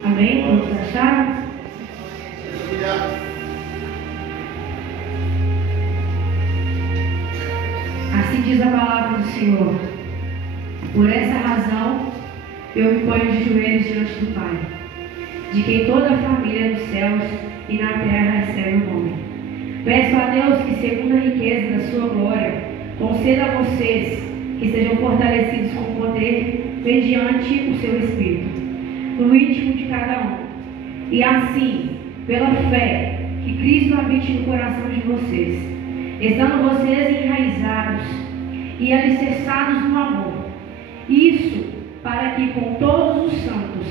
Amém? Todos acharam? Assim diz a palavra do Senhor. Por essa razão, eu me ponho de joelhos diante do Pai, de quem toda a família nos céus e na terra recebe o nome. Peço a Deus que, segundo a riqueza da sua glória, conceda a vocês que sejam fortalecidos com poder mediante o seu Espírito, no íntimo de cada um. E assim, pela fé, que Cristo habite no coração de vocês, estando vocês enraizados e alicerçados no amor. Isso para que com todos os santos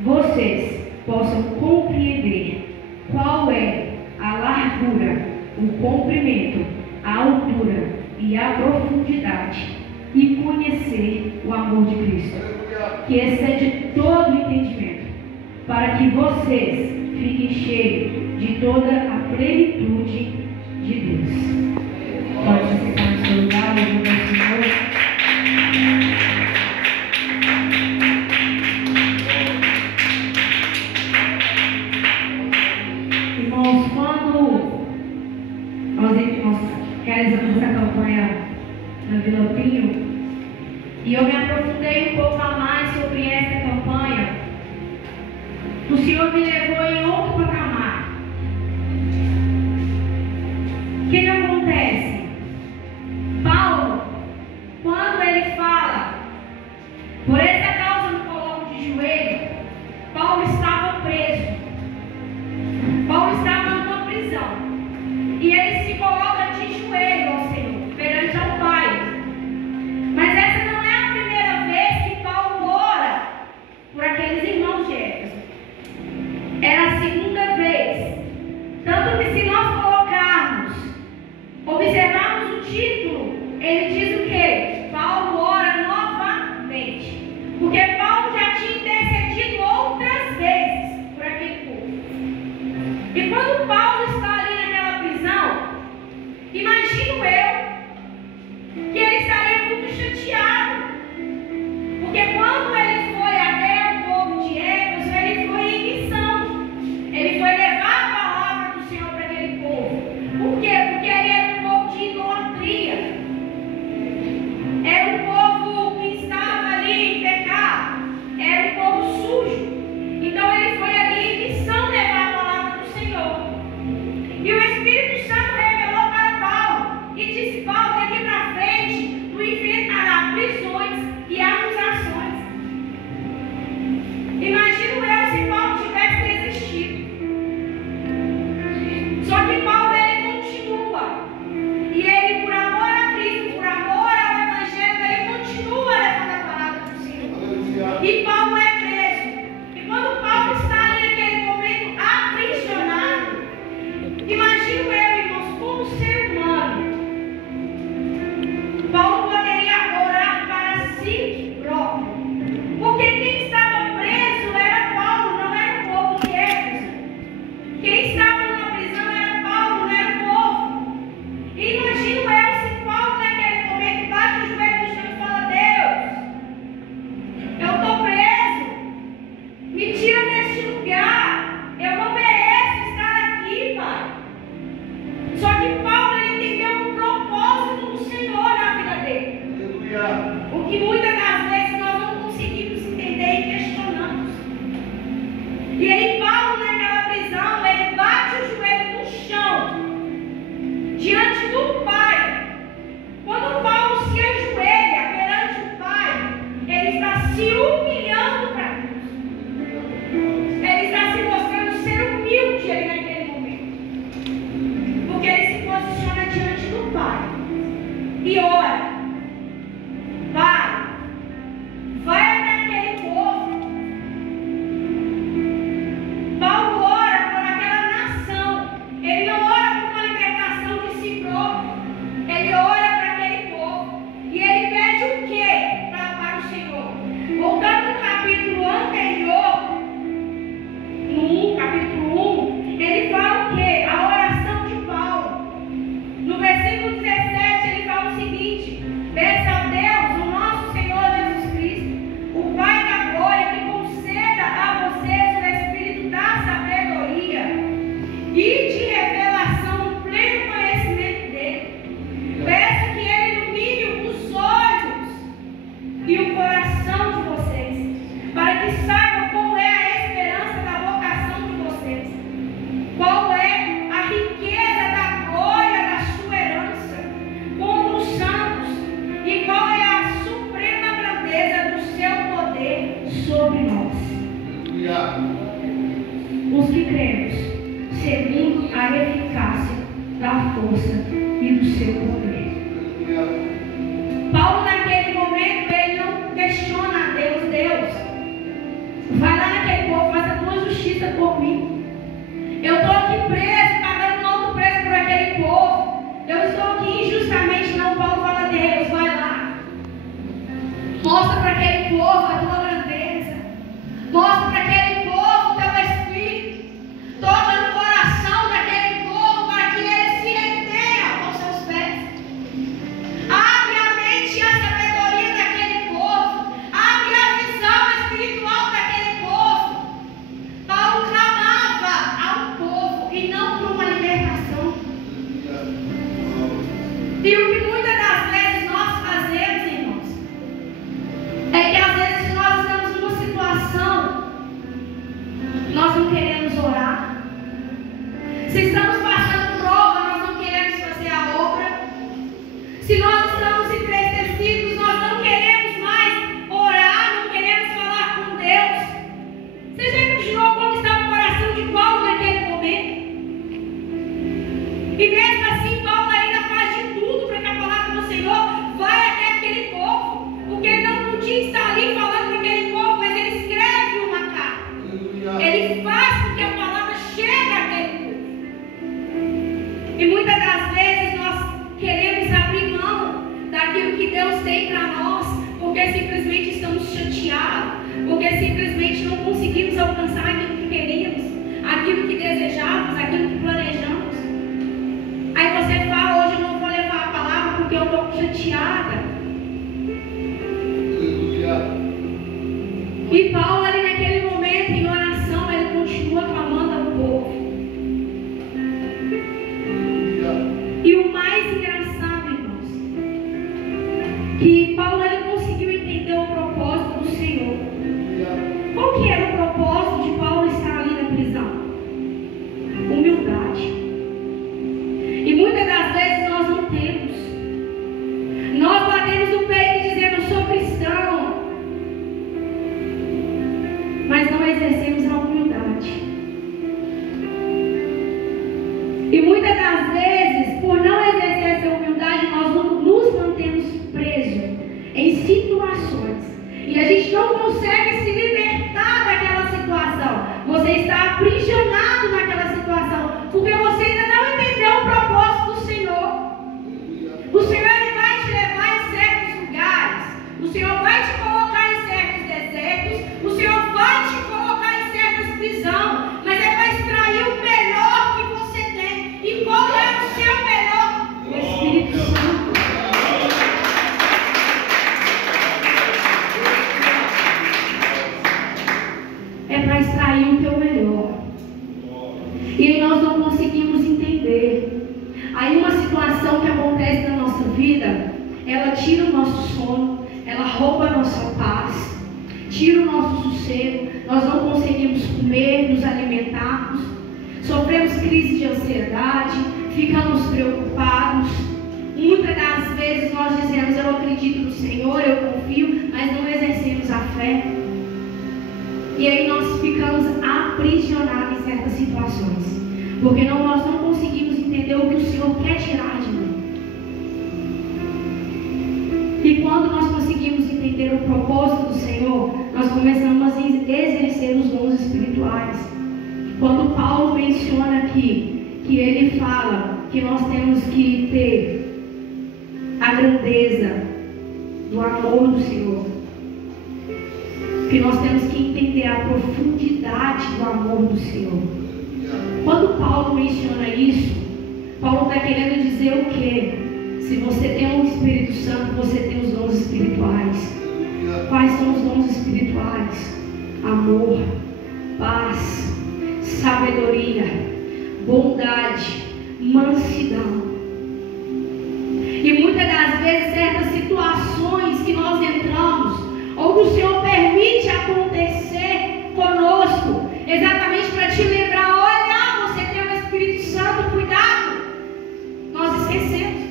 vocês possam compreender qual é a largura, o comprimento, a altura e a profundidade, e conhecer o amor de Cristo, que excede todo o entendimento, para que vocês fiquem cheios de toda a plenitude de Deus. Pode se sentar no seu lugar, louvando ao Senhor. Irmãos, quando nós realizamos essa campanha na Vila Pinho, e eu me aprofundei um pouco a mais sobre essa campanha, o Senhor me levou em outro patamar. O que acontece? Paulo, quando ele fala, por essa causa me coloco de joelho, Paulo estava preso. Paulo estava numa prisão. E ele se coloca de joelho ao Senhor, perante ao Pai. Mas essa não é a primeira vez que Paulo ora por aqueles irmãos de Éfeso. Era a segunda vez. Tanto que, se nós observarmos o título, ele diz o quê? Paulo ora novamente. Porque Paulo já tinha intercedido outras vezes por aquele povo. E quando Paulo está ali naquela prisão, imagino eu que ele estaria muito chateado. Porque quando ele foi até o povo de Éfeso, ele foi em missão. Ele foi levar a palavra do Senhor para aquele povo. Por quê? Porque ele era um povo de idolatria. Era um povo que estava ali em pecado. Era um povo sujo. Então ele foi ali em missão levar a palavra do Senhor. E o Espírito Santo revelou para Paulo e disse: Paulo, daqui para frente tu enfrentarás prisões e acusações. Imagino eu se Paulo tivesse desistido. Só que Paulo, ele continua. E ele, por amor a Cristo, por amor ao Evangelho, ele continua levando a palavra do Senhor. E Paulo é preso. E quando Paulo está ali naquele momento aprisionado, imagino eu, irmãos, como ser humano, Paulo poderia orar para si próprio. Porque quem estava preso era Paulo, não era o povo de Éfeso. Quem estava numa prisão era Paulo, não era o povo. E imagino eu se Paulo naquele momento bate o joelho no chão e fala: Deus, eu estou preso, me tira deste lugar, eu não mereço estar aqui, Pai. Só que Paulo, ele entendeu o propósito do Senhor na vida dele. O que muitas das vezes nós não conseguimos entender e questionamos. E aí Paulo naquela prisão, ele bate o joelho no chão, diante do Pai. Quando Paulo se ajoelha perante o Pai, ele está se humilhando para Deus. Ele está se mostrando ser humilde ali naquele momento. Porque ele se posiciona diante do Pai e ora: Pai, vai até aquele povo. Paulo ora por aquela nação. Ele não ora por uma libertação de si próprio. os que cremos, segundo a eficácia da força e do seu poder. Paulo, naquele momento, ele não questiona a Deus. Deus, vai lá naquele povo, faz a tua justiça por mim. Eu estou aqui preso, pagando um alto preço por aquele povo. Eu estou aqui injustamente. Não, Paulo fala: Deus, vai lá. Mostra para aquele povo a tua grandeza. Mostra para aquele povo o teu espírito. Toca no coração daquele povo para que ele se retenha aos seus pés. Abre a mente e a sabedoria daquele povo. Abre a visão espiritual daquele povo. Paulo clamava ao povo e não para uma libertação. E o que muitas das vezes nós fazemos, irmãos, é que às vezes nós estamos numa situação, nós não queremos orar. Se estamos passando prova, nós não queremos fazer a obra. Se nós estamos entristecidos, nós não queremos mais orar, não queremos falar com Deus. Você já imaginou como estava o coração de Paulo naquele momento? E mesmo assim, Paulo ainda faz de tudo para que a palavra do Senhor vai até aquele povo, porque ele não podia estar ali falando com aquele povo, mas ele escreve uma carta. Ele faz com que a palavra chegue àquele povo. E muitas das vezes nós queremos abrir mão daquilo que Deus tem para nós, porque simplesmente estamos chateados, porque simplesmente não conseguimos alcançar aquilo que queríamos, aquilo que desejávamos, aquilo que planejamos. Aí você fala: hoje eu não vou levar a palavra porque eu estou chateada. E Paulo ali naquele momento, em oração, ele continua clamando ao povo. E o mais engraçado, irmãos, que Paulo ele conseguiu entender o propósito do Senhor. Qual que era o propósito de Paulo estar ali na prisão? Humildade. E muitas das vezes nós não temos. Nós batemos no peito dizendo: eu sou cristão, mas não exercemos a humildade. E muitas das vezes, por não exercer essa humildade, nós nos mantemos presos em situações. E a gente não consegue se libertar daquela situação. Você está aprisionado naquela situação, porque você ainda não entendeu o propósito do Senhor. O Senhor ele vai te levar em certos lugares. O Senhor vai te colocar em certos desertos. O Senhor vai te colocar em certas prisões. Mas é para extrair o melhor que você tem. E qual é o seu melhor? O Espírito Santo. É para extrair o teu melhor. E nós não conseguimos entender. Aí uma situação que acontece na nossa vida, ela tira o nosso sono, ela rouba a nossa paz, tira o nosso sossego. Nós não conseguimos comer, nos alimentarmos, sofremos crise de ansiedade, ficamos preocupados. Muitas das vezes nós dizemos: eu acredito no Senhor, eu confio, mas não exercemos a fé. E aí nós ficamos aprisionados em certas situações, porque nós não conseguimos entender o que o Senhor quer tirar de nós. E quando nós conseguimos entender o propósito do Senhor, nós começamos a exercer os dons espirituais. Quando Paulo menciona aqui, que ele fala que nós temos que ter a grandeza do amor do Senhor, que nós temos que entender a profundidade do amor do Senhor. Quando Paulo menciona isso, Paulo está querendo dizer o quê? Se você tem o Espírito Santo, você tem os dons espirituais. Quais são os dons espirituais? Amor, paz, sabedoria, bondade, mansidão. E muitas das vezes certas situações que nós entramos, ou que o Senhor permite acontecer conosco, exatamente para te lembrar: olha, você tem o Espírito Santo, cuidado. Nós esquecemos.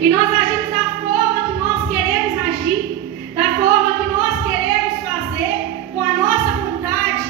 E nós agimos da forma que nós queremos agir, da forma que nós queremos fazer, com a nossa vontade,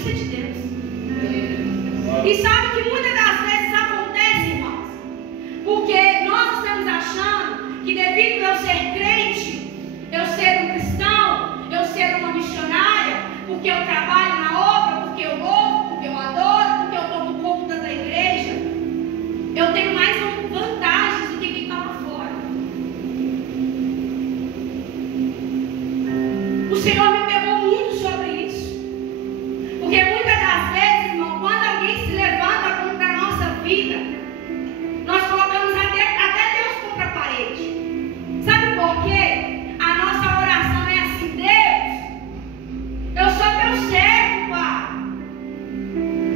justiça de Deus. E sabe que muitas das vezes acontece, irmãos, porque nós estamos achando que devido a eu ser crente, eu ser um cristão, eu ser uma missionária, porque eu trabalho na obra, porque eu louvo, porque eu adoro, porque eu tomo conta da igreja, eu tenho mais vantagens do que quem está lá fora. O Senhor me pegou muito sobre isso, porque muitas das vezes, irmão, quando alguém se levanta contra a nossa vida, nós colocamos até Deus contra a parede. Sabe por quê? A nossa oração é assim: Deus, eu sou teu servo, Pai.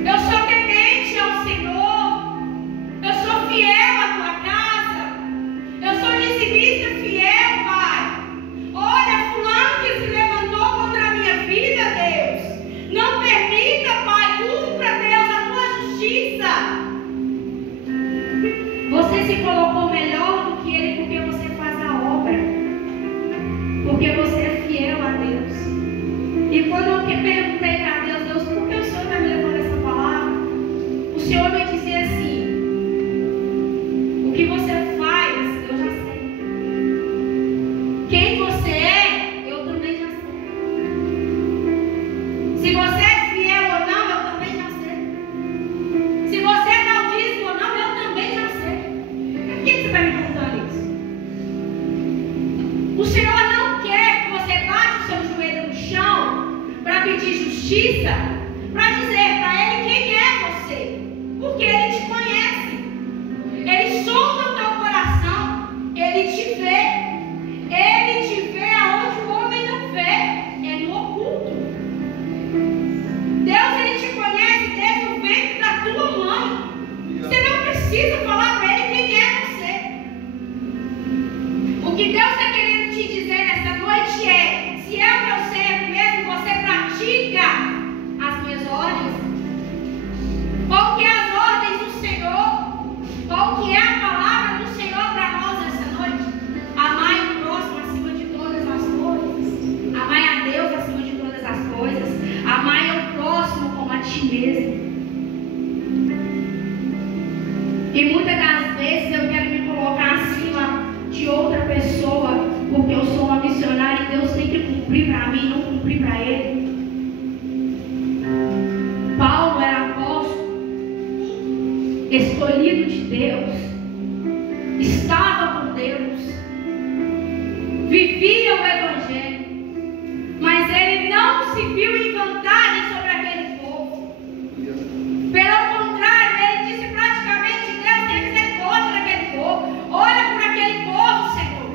Eu sou temente ao Senhor. Eu sou fiel à tua casa. Eu sou dizimista fiel, Pai. Olha, fulano que se levantou contra a minha vida, Deus. Não permita, Pai, cumpra, Deus, a tua justiça. Você se colocou melhor do que ele porque você faz a obra, porque você é fiel a Deus. E quando eu perguntei para Deus, Deus, por que o Senhor está me levando essa palavra? O Senhor me dizia assim: o que você faz, eu já sei. Quem você é, eu também já sei. Se você é fiel ou não, eu também já sei. Se você dá o dízimo ou não, eu também já sei. Por que você está me perguntando isso? O Senhor não quer que você bate o seu joelho no chão para pedir justiça, para dizer para Ele quem é você, porque Ele te conhece. Ele sonda o teu coração, Ele te vê. Ele te vê aonde o homem não vê, é no oculto. Deus, Ele te conhece desde o ventre da tua mãe. Você não precisa falar para Ele quem é você. O que Deus está querendo te dizer nessa noite é: se é o meu servo mesmo, você pratica as minhas ordens. Qual que é as ordens do Senhor? Qual que é a palavra do Senhor para nós nessa noite? Amai o próximo acima de todas as coisas. Amai a Deus acima de todas as coisas. Amai ao próximo como a ti mesmo. E muitas das vezes eu quero me colocar acima de outra pessoa, porque eu sou uma missionária e Deus tem que cumprir para mim, não cumprir para Ele. Paulo era apóstolo, escolhido de Deus, estava com Deus, vivia o Evangelho, mas ele não se viu em vantagem sobre aquele povo. Pelo contrário, ele disse praticamente: Deus tem misericórdia daquele povo, olha por aquele povo, Senhor.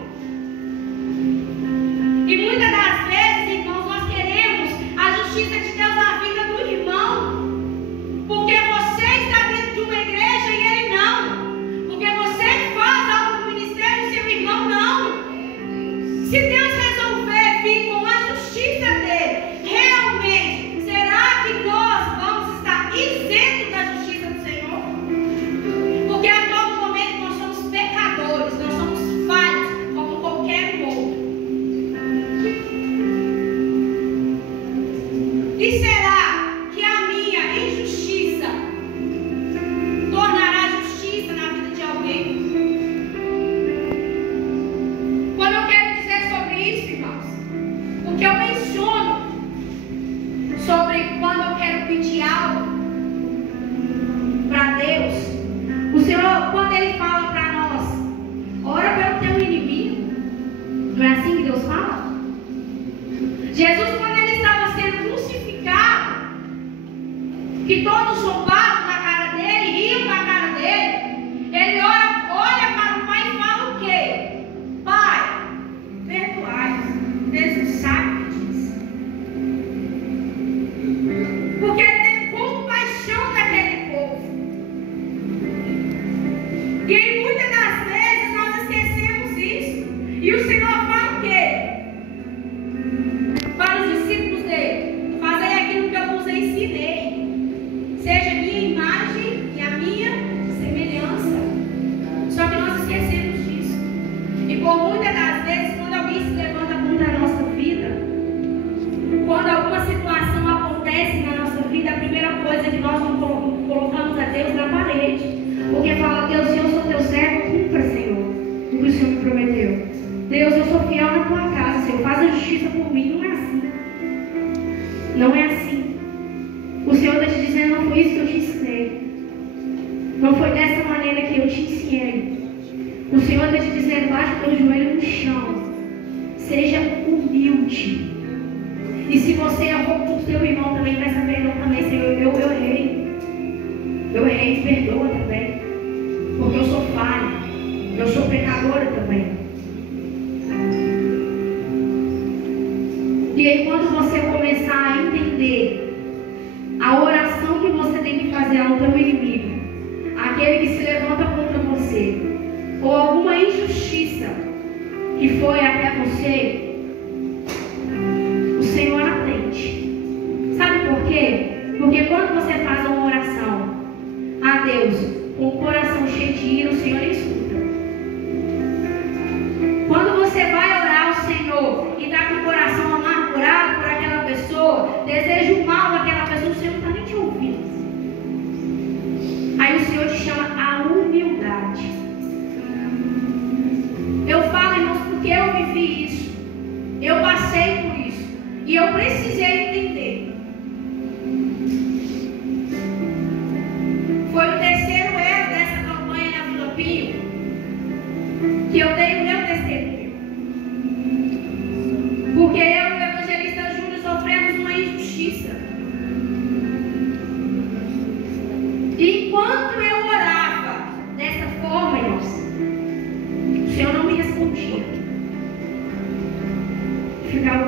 E muitas das vezes, irmãos, nós queremos a justiça de Deus na vida do irmão, porque você está dentro de uma igreja e ele não, porque você faz algo no ministério e seu irmão não. Se Deus resolver vir com a justiça dele, realmente, será que nós vamos estar isentos da justiça do Senhor? Porque a todo momento nós somos pecadores, nós somos falhos como qualquer outro. E será que a minha injustiça tornará justiça na vida de alguém? Quando eu quero dizer sobre isso, irmãos, o que eu menciono sobre quando eu quero pedir algo para Deus, o Senhor, quando Ele fala para nós, ora pelo teu inimigo, não é assim que Deus fala? Jesus, quando Ele estava sendo crucificado, que todos zombavam da cara dele, riam da cara dele, Ele olha para o Pai e fala o quê? Pai, perdoai-os, eles não sabem o que diz. Porque Ele tem compaixão daquele povo. E aí, muitas das vezes nós esquecemos isso. E o Senhor fala o quê? Para os discípulos dele: fazei aquilo que eu vos ensinei. Seja minha fiel na tua casa, Senhor. Faz a justiça por mim. Não é assim. Não é assim. O Senhor está te dizendo, não foi isso que eu te ensinei. Não foi dessa maneira que eu te ensinei. O Senhor está te dizendo, baixe o teu joelho no chão. Seja humilde. E se você errou com o seu irmão também, peça perdão também, Senhor. Eu errei. Eu errei, me perdoa também. Porque eu sou falha. Eu sou pecadora também. E aí quando você começar a entender a oração que você tem que fazer ao teu inimigo, aquele que se levanta contra você, ou alguma injustiça que foi até você, o Senhor atende. Sabe por quê? Porque quando você faz uma oração a Deus com o coração cheio de ira, o Senhor escuta. Quando você vai orar ao Senhor e está com o coração amargurado por aquela pessoa, deseja o mal daquela pessoa, o Senhor não está nem te ouvindo. Aí o Senhor te chama a humildade. Eu falo, irmãos, porque eu vivi isso. Eu passei por isso. E eu precisei entender. Foi o terceiro erro dessa campanha na Vila Pio que eu dei o meu testemunho. Porque eu e o evangelista Júnior sofremos uma injustiça. E enquanto eu orava dessa forma, irmãos, o Senhor não me respondia.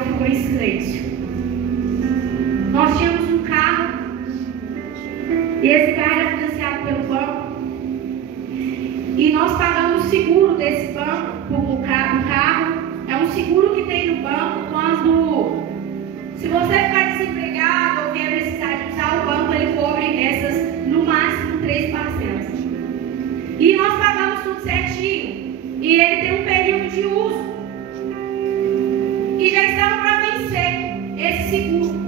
Ficou em silêncio. Nós tínhamos um carro. E esse carro era financiado pelo banco. E nós pagamos o seguro desse banco. O carro é um seguro que tem no banco quando, se você ficar desempregado ou vier precisar de usar o banco, ele cobre essas, no máximo, 3 parcelas. E nós pagamos tudo certinho. E ele tem um período de uso. E já estava para vencer esse seguro.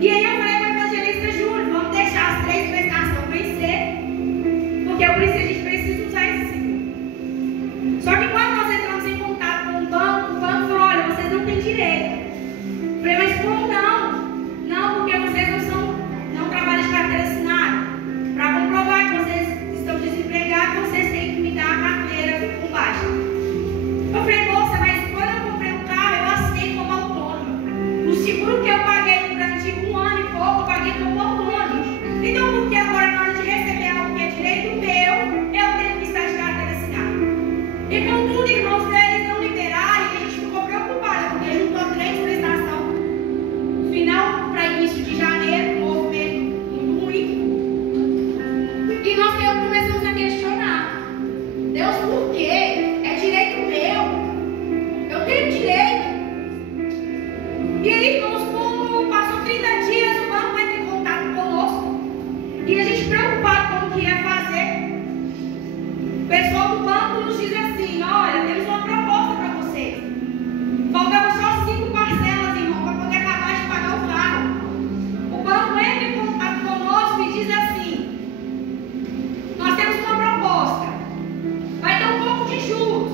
E aí eu falei para o evangelista Júnior, vamos deixar as 3 prestações vencer, porque a gente precisa usar esse seguro. Só que quando nós entramos em contato com o banco falou, olha, vocês não têm direito. Eu falei, mas como não? Não, porque vocês não trabalham de carteira assinada. Para comprovar que vocês estão desempregados, vocês têm que me dar a carteira com baixa. Eu falei, moça, mas quando eu comprei o carro, eu assinei como autônomo. O seguro que eu paguei durante 1 ano e pouco, eu paguei como autônomo. Então, por que agora, na hora de receber algo que é direito meu, eu tenho que estar de carteira assinada? E contudo, irmãos, eles não liberaram e a gente ficou preocupado, porque juntou 3 prestações. No final, para início de janeiro, um movimento muito ruim. E nós começamos a questionar. Deus, por quê? É direito meu. Eu tenho direito. E aí, irmãos, como passou 30 dias, o banco entra em contato conosco. E a gente preocupado com o que ia fazer. O pessoal do banco nos diz assim, olha, temos uma proposta para vocês. Faltavam só 5 parcelas, irmão, para poder acabar de pagar o carro. O banco entra em contato conosco e diz assim, nós temos uma proposta. Vai ter um pouco de juros.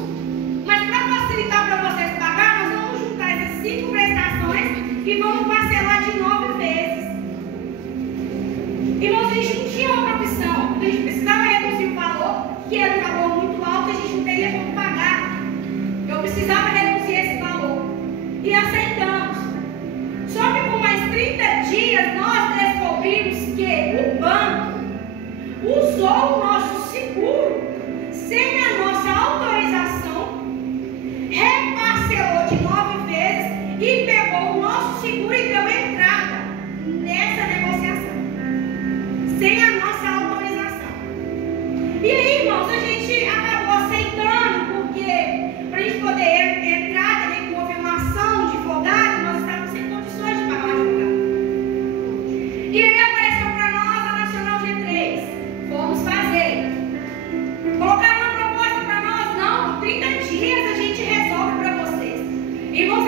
Mas para facilitar para vocês pagar, nós vamos juntar essas 5 prestações e vamos parcelar de 9 vezes. Irmãos, a gente não tinha outra opção. Porque a gente precisava reduzir o valor, que era um valor muito alto, a gente não teria como pagar. Eu precisava reduzir esse valor. E aceitamos. Só que por mais 30 dias nós descobrimos que o banco usou o nosso seguro sem a nossa autorização, reparcelou de 9 vezes e pegou o nosso seguro e deu entrada nessa negociação, sem a nossa autorização. E aí, irmãos, a gente acabou aceitando, porque para a gente poder entrar em confirmação de advogado, nós estávamos sem condições de pagar o advogado. E aí apareceu para nós a Nacional G3. Fomos fazer. Colocaram uma proposta para nós, não, 30 dias a gente resolve para vocês. Irmãos,